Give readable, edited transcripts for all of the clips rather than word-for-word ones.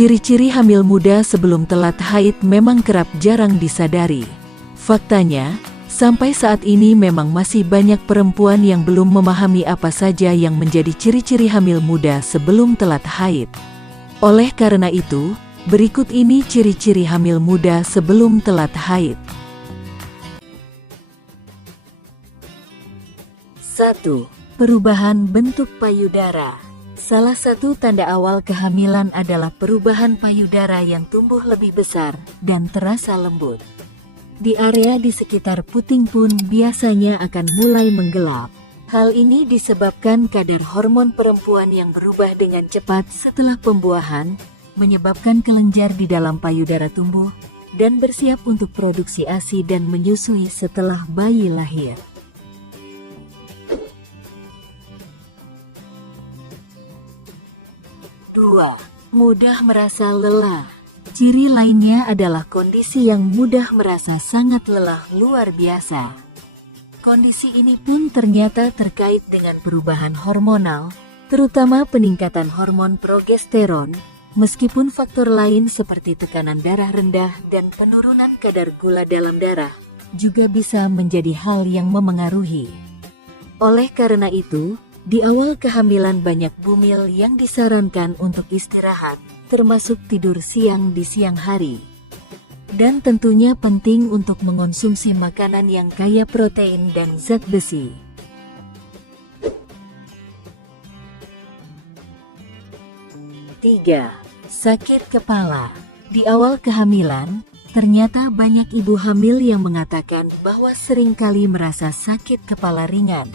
Ciri-ciri hamil muda sebelum telat haid memang kerap jarang disadari. Faktanya, sampai saat ini memang masih banyak perempuan yang belum memahami apa saja yang menjadi ciri-ciri hamil muda sebelum telat haid. Oleh karena itu, berikut ini ciri-ciri hamil muda sebelum telat haid. 1. Perubahan bentuk payudara. Salah satu tanda awal kehamilan adalah perubahan payudara yang tumbuh lebih besar dan terasa lembut. Di area di sekitar puting pun biasanya akan mulai menggelap. Hal ini disebabkan kadar hormon perempuan yang berubah dengan cepat setelah pembuahan, menyebabkan kelenjar di dalam payudara tumbuh dan bersiap untuk produksi ASI dan menyusui setelah bayi lahir. 2. Mudah merasa lelah. Ciri lainnya adalah kondisi yang mudah merasa sangat lelah luar biasa. Kondisi ini pun ternyata terkait dengan perubahan hormonal, terutama peningkatan hormon progesteron, meskipun faktor lain seperti tekanan darah rendah dan penurunan kadar gula dalam darah juga bisa menjadi hal yang memengaruhi. Oleh karena itu, di awal kehamilan banyak bumil yang disarankan untuk istirahat, termasuk tidur siang di siang hari. Dan tentunya penting untuk mengonsumsi makanan yang kaya protein dan zat besi. 3. Sakit kepala. Di awal kehamilan, ternyata banyak ibu hamil yang mengatakan bahwa seringkali merasa sakit kepala ringan.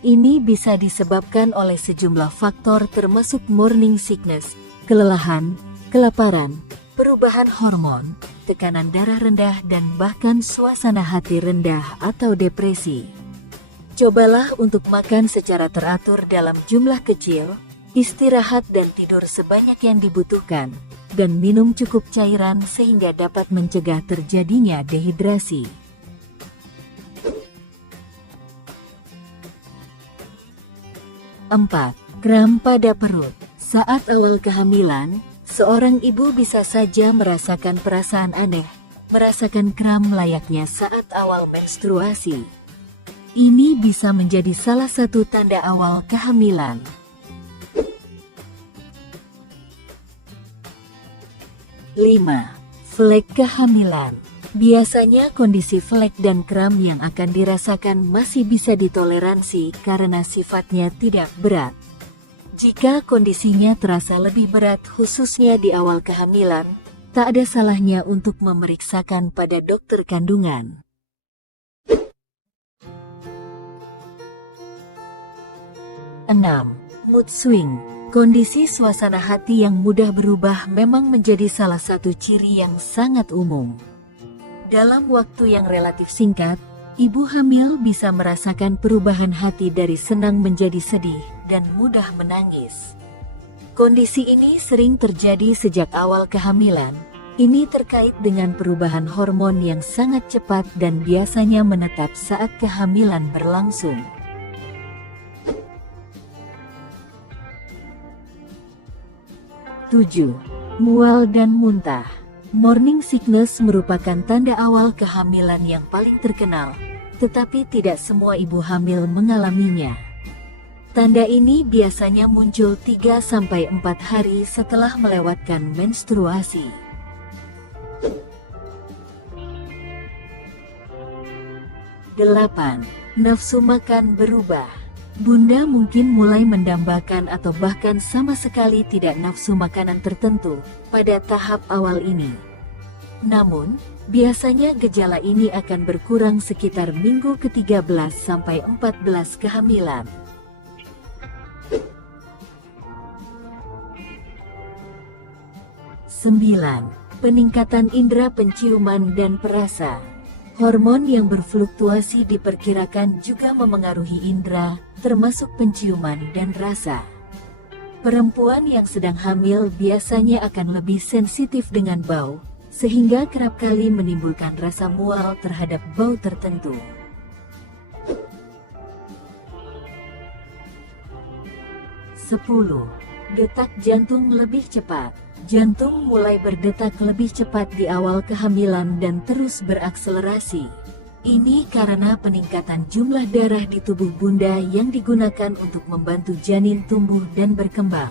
Ini bisa disebabkan oleh sejumlah faktor termasuk morning sickness, kelelahan, kelaparan, perubahan hormon, tekanan darah rendah dan bahkan suasana hati rendah atau depresi. Cobalah untuk makan secara teratur dalam jumlah kecil, istirahat dan tidur sebanyak yang dibutuhkan, dan minum cukup cairan sehingga dapat mencegah terjadinya dehidrasi. 4. Kram pada perut. Saat awal kehamilan, seorang ibu bisa saja merasakan perasaan aneh, merasakan kram layaknya saat awal menstruasi. Ini bisa menjadi salah satu tanda awal kehamilan. 5. Flek kehamilan. Biasanya kondisi flek dan kram yang akan dirasakan masih bisa ditoleransi karena sifatnya tidak berat. Jika kondisinya terasa lebih berat khususnya di awal kehamilan, tak ada salahnya untuk memeriksakan pada dokter kandungan. 6. Mood swing. Kondisi suasana hati yang mudah berubah memang menjadi salah satu ciri yang sangat umum. Dalam waktu yang relatif singkat, ibu hamil bisa merasakan perubahan hati dari senang menjadi sedih dan mudah menangis. Kondisi ini sering terjadi sejak awal kehamilan. Ini terkait dengan perubahan hormon yang sangat cepat dan biasanya menetap saat kehamilan berlangsung. 7. Mual dan muntah. Morning sickness merupakan tanda awal kehamilan yang paling terkenal, tetapi tidak semua ibu hamil mengalaminya. Tanda ini biasanya muncul 3-4 hari setelah melewatkan menstruasi. 8. Nafsu makan berubah. Bunda mungkin mulai mendambakan atau bahkan sama sekali tidak nafsu makanan tertentu pada tahap awal ini. Namun, biasanya gejala ini akan berkurang sekitar minggu ke-13 sampai 14 kehamilan. 9. Peningkatan indera penciuman dan perasa. Hormon yang berfluktuasi diperkirakan juga memengaruhi indera, termasuk penciuman dan rasa. Perempuan yang sedang hamil biasanya akan lebih sensitif dengan bau, sehingga kerap kali menimbulkan rasa mual terhadap bau tertentu. 10. Detak jantung lebih cepat. Jantung mulai berdetak lebih cepat di awal kehamilan dan terus berakselerasi. Ini karena peningkatan jumlah darah di tubuh bunda yang digunakan untuk membantu janin tumbuh dan berkembang.